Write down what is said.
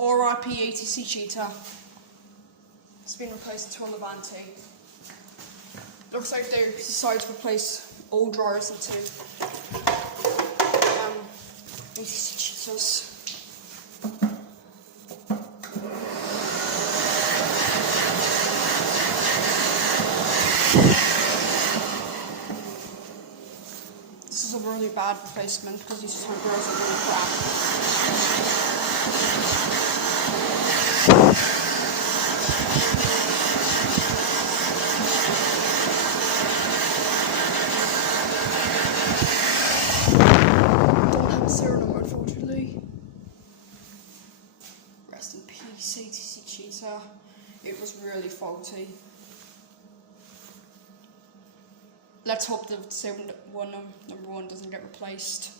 RIP ATC cheater. It's been replaced into a levante. Looks like they decided to replace all drawers into ATC cheaters. This is a really bad replacement because these drawers are really crap. Rest in peace, ATC cheater. It was really faulty. Let's hope that number one doesn't get replaced.